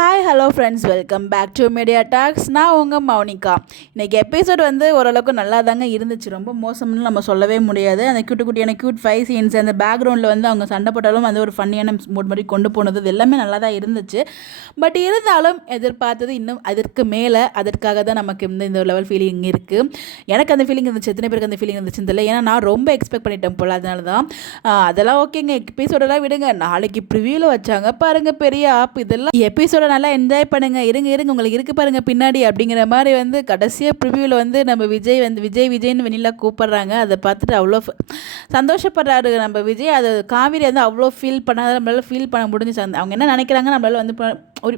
Hi hello friends, welcome back to media talks. நான் உங்கள் மௌனிகா. இன்றைக்கி எபிசோட் வந்து ஓரளவுக்கு நல்லா தாங்க இருந்துச்சு. ரொம்ப மோசம்னு நம்ம சொல்லவே முடியாது. அந்த குட்டியான க்யூட் ஃபைவ் சீன்ஸ், அந்த பேக்ரவுண்டில் வந்து அவங்க சண்டை போட்டாலும் வந்து ஒரு ஃபன்னியான மூட் மாதிரி கொண்டு போனது, இது எல்லாமே நல்லா தான் இருந்துச்சு. பட் இருந்தாலும் எதிர்பார்த்தது இன்னும் அதற்கு மேலே, அதற்காக தான் நமக்கு இந்த லெவல் ஃபீலிங் இருக்குது. எனக்கு அந்த ஃபீலிங் இருந்துச்சு, எத்தனை பேருக்கு அந்த ஃபீலிங் இருந்துச்சுன்னு தெரியல. ஏன்னா நான் ரொம்ப எக்ஸ்பெக்ட் பண்ணிட்டேன் போல், அதனால தான். அதெல்லாம் ஓகேங்க, எபிசோடெல்லாம் விடுங்க. நாளைக்கு ப்ரிவியூவில் வச்சாங்க பாருங்கள் பெரிய ஆப். இதெல்லாம் எபிசோட நல்லா என்ஜாய் பண்ணுங்கள், இருங்க உங்களுக்கு இருக்குது பாருங்கள் பின்னாடி அப்படிங்கிற மாதிரி வந்து கடைசியாக ப்ரிவியூவில் வந்து நம்ம விஜய் வந்து விஜய்னு வெண்ணிலா கூப்பிட்றாங்க. அதை பார்த்துட்டு அவ்வளோ சந்தோஷப்படுறாரு நம்ம விஜய். அது காவேரி வந்து அவ்வளோ ஃபீல் பண்ணாத, நம்மளால ஃபீல் பண்ண முடிஞ்சிச்சு. அவங்க என்ன நினைக்கிறாங்க நம்மளால வந்து ஒரு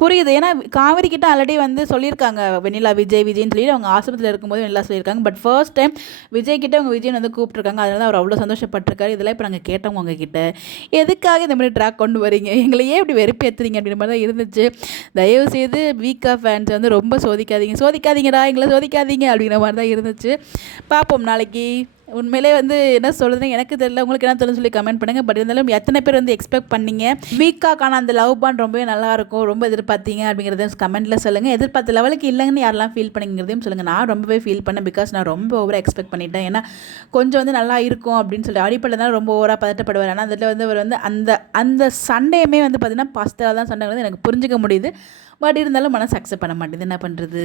புரியுது. ஏன்னா காவேரி கிட்ட ஆல்ரெடி வந்து சொல்லியிருக்காங்க வெண்ணிலா விஜய்னு சொல்லி, அவங்க ஆசிரமத்தில் இருக்கும்போது வெண்ணிலா சொல்லியிருக்காங்க. பட் ஃபர்ஸ்ட் டைம் விஜய் கிட்ட அவங்க விஜய் வந்து கூப்பிட்ருக்காங்க. அதனால அவர் அவ்வளோ சந்தோஷப்பட்டிருக்காரு. இதெல்லாம் இப்போ நாங்கள் கேட்டோம் உங்ககிட்ட, எதுக்காக இந்த மாதிரி ட்ராக் கொண்டு வரீங்க, எங்களையே இப்படி வெறுப்பேற்றுறீங்க அப்படின்ற மாதிரி தான் இருந்துச்சு. தயவுசெய்து வீக்கா ஃபேன்ஸ் வந்து ரொம்ப சோதிக்காதீங்கடா, எங்களை சோதிக்காதீங்க அப்படிங்கிற மாதிரி தான் இருந்துச்சு. பார்ப்போம் நாளைக்கு. உண்மையிலே வந்து என்ன சொல்கிறதுன்னு எனக்கு தெரியல, உங்களுக்கு என்ன தெரியும் சொல்லி கமெண்ட் பண்ணுங்கள். பட் இருந்தாலும் எத்தனை பேர் வந்து எக்ஸ்பெக்ட் பண்ணீங்க வீக்காக்கான அந்த லவ் பாண்ட் ரொம்பவே நல்லாயிருக்கும், ரொம்ப எதிர்பார்த்தீங்க அப்படிங்கிறத கமெண்ட்டில் சொல்லுங்கள். எதிர்பார்த்த லெவலுக்கு இல்லைங்கன்னு யாரெல்லாம் ஃபீல் பண்ணிங்கிறதையும் சொல்லுங்கள். நான் ரொம்பவே ஃபீல் பண்ணேன், பிகாஸ் நான் ரொம்ப ஓவராக எக்ஸ்பெக்ட் பண்ணிட்டேன். ஏன்னா கொஞ்சம் வந்து நல்லா இருக்கும் அப்படின்னு சொல்லி அடிப்படையில் தான் ரொம்ப ஓவராக பதட்டப்படுவார். ஆனால் அதில் வந்து அவர் வந்து அந்த சண்டையுமே வந்து பார்த்திங்கன்னா பாஸ்தலாக தான் சண்டை வந்து எனக்கு புரிஞ்சிக்க முடியுது. பட் இருந்தாலும் மனசு அக்செப்ட் பண்ண மாட்டேது, என்ன பண்ணுறது.